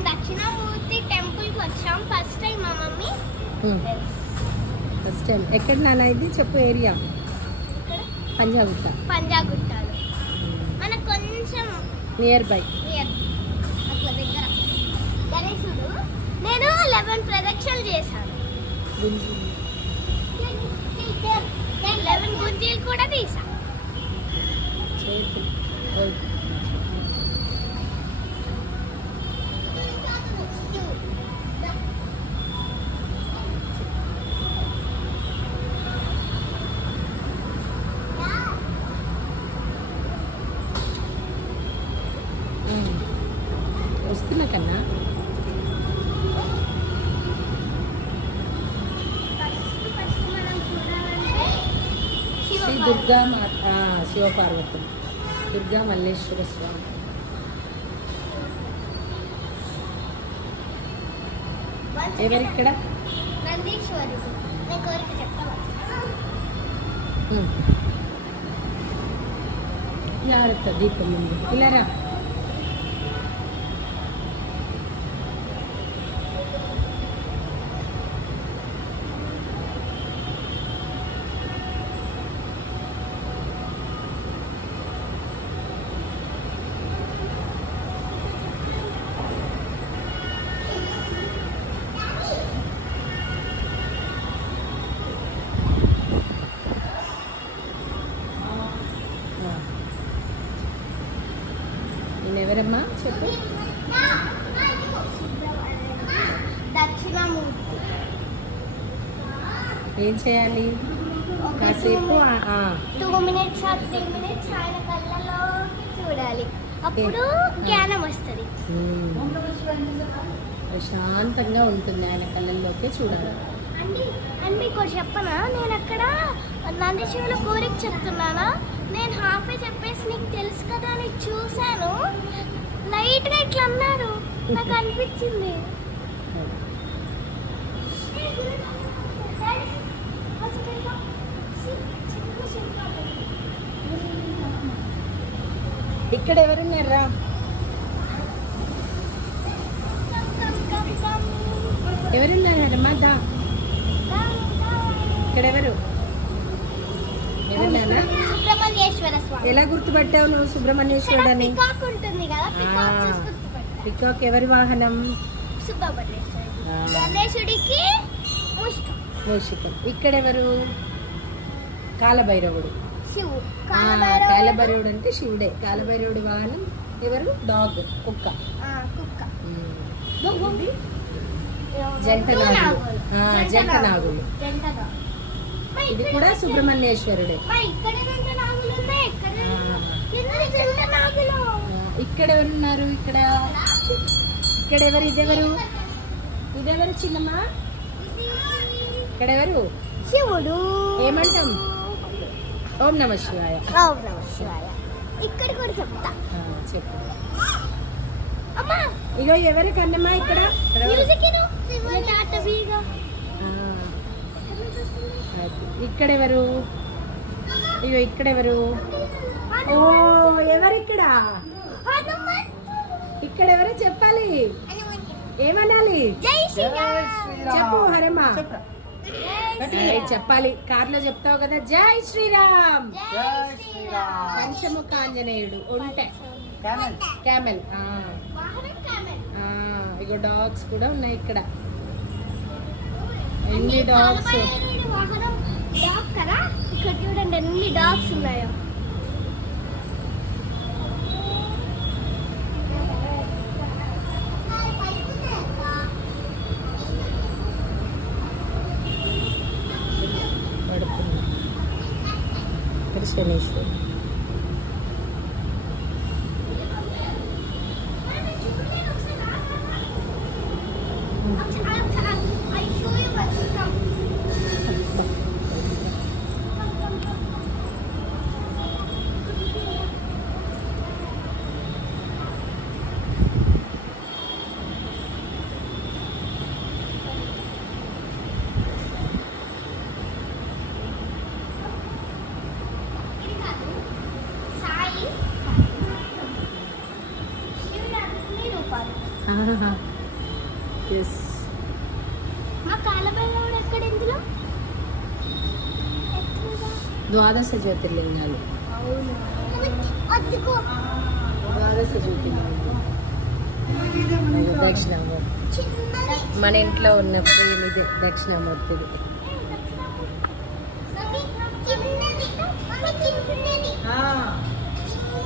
మేము దక్షిణామూర్తి టెంపుల్కి వచ్చాం ఫస్ట్ టైం మా మమ్మీ. ఫస్ట్ టైం ఎక్కడ నాన్న ఇది చెప్పు ఏరియా? పంజాగుట్ట. పంజాగుట్టలో మనకు కొంచెం నియర్ బై అట్లా దగ్గర. గణేశుడు నేను 11 ప్రదక్షిణలు చేశాను. 11 గుంజీలు కూడా తీసా. వస్తున్నా కన్నా శ్రీ దుర్గా మాత శివపార్వతులు దుర్గా మల్లేశ్వర స్వామి. ఎవరిక్కడ? నందీశ్వరుడు. నేను కోరిక చెప్తాను. జాగ్రత్త దీపం ముందు ఇలా రా. ఎవరమ్మా చెప్పు? దక్షిణామూర్తి. ఏం చేయాలి? కాసేపు 2 minutes or 3 minutes ఆయన కళ్ళలో చూడాలి, అప్పుడు జ్ఞానం వస్తుంది. ప్రశాంతంగా ఉంటుంది ఆయన కళ్ళల్లోకి చూడాలి. అండ్ మీకు చెప్పనా, నేను అక్కడ నందీశ్వరుల కోరిక చెప్తున్నానా, నేను హాఫే చెప్పేసి నీకు తెలుసు కదా అని చూశాను. లైట్గా ఇట్లా అన్నారు, నాకు అనిపించింది. ఇక్కడ ఎవరున్నారా? ఎవరున్నారమ్మా? దా ఇక్కడ ఎవరు? ఎవరున్నారా? సుబ్రహ్మణ్యేశ్వర స్వామి. ఎలా గుర్తుపట్టావు నువ్వు సుబ్రహ్మణ్యేశ్వరుడు అని? పికాక్ ఉంటుంది కదా, పికాక్ చూసి గుర్తుపట్టాను. పికాక్ ఎవరి వాహనం? సుబ్రహ్మణ్యేశ్వరుడు. గణేశుడికి మూషికం. ఇక్కడ ఎవరు? కాలభైరవుడు. శివుడు. కాలభైరవుడు అంటే శివుడే. కాలభైరవుడి వాహనం ఎవరు? డాగ్, కుక్క. కుక్క. జంట నాగులు. జంట నాగులు. ఇది కూడా సుబ్రహ్మణ్యేశ్వరుడే. ఇక్కడ ఎవరున్నారు? ఇక్కడ ఇక్కడ ఎవరు? ఇదెవరు? ఇదెవరు చిన్నమ్మా? ఇక్కడ ఎవరు? శివుడు. ఏమంటాం? ఓం నమ శివాయ. ఓం నమ శివాయ. ఇక్కడ కూడా చెప్తా. చెప్పు. అమ్మా ఇగో ఎవరు కన్నమ్మా? ఇక్కడ ఇక్కడెవరు? అయ్యో ఇక్కడెవరు? ఓ ఎవరిక్కడ? ఇక్కడెవరో చెప్పాలి. ఏమనాలి? చెప్పు హరమ్మ. చెప్పాలి. కార్లో చెప్తావు కదా, జై శ్రీరామ్. పంచముఖ ఆంజనేయుడు. ఉంటే క్యామెల్. ఇగో డాగ్స్ కూడా ఉన్నాయి ఇక్కడ. ఎన్ని డాగ్స్! ఇక్కడ చూడండి ఎన్ని డాగ్స్ ఉన్నాయో. శనేశ్వరు. రూపాలు. ఎస్. ఆ కాలభైరవుడు ఎక్కడ ఇందులో? ద్వాదశ జ్యోతిర్లింగాలు. అవును. అదిగో ద్వాదశ జ్యోతిర్లింగాలు. దక్షిణామూర్తి చిన్నది. మన ఇంట్లో ఉన్నప్పుడు ఇది దక్షిణామూర్తిది.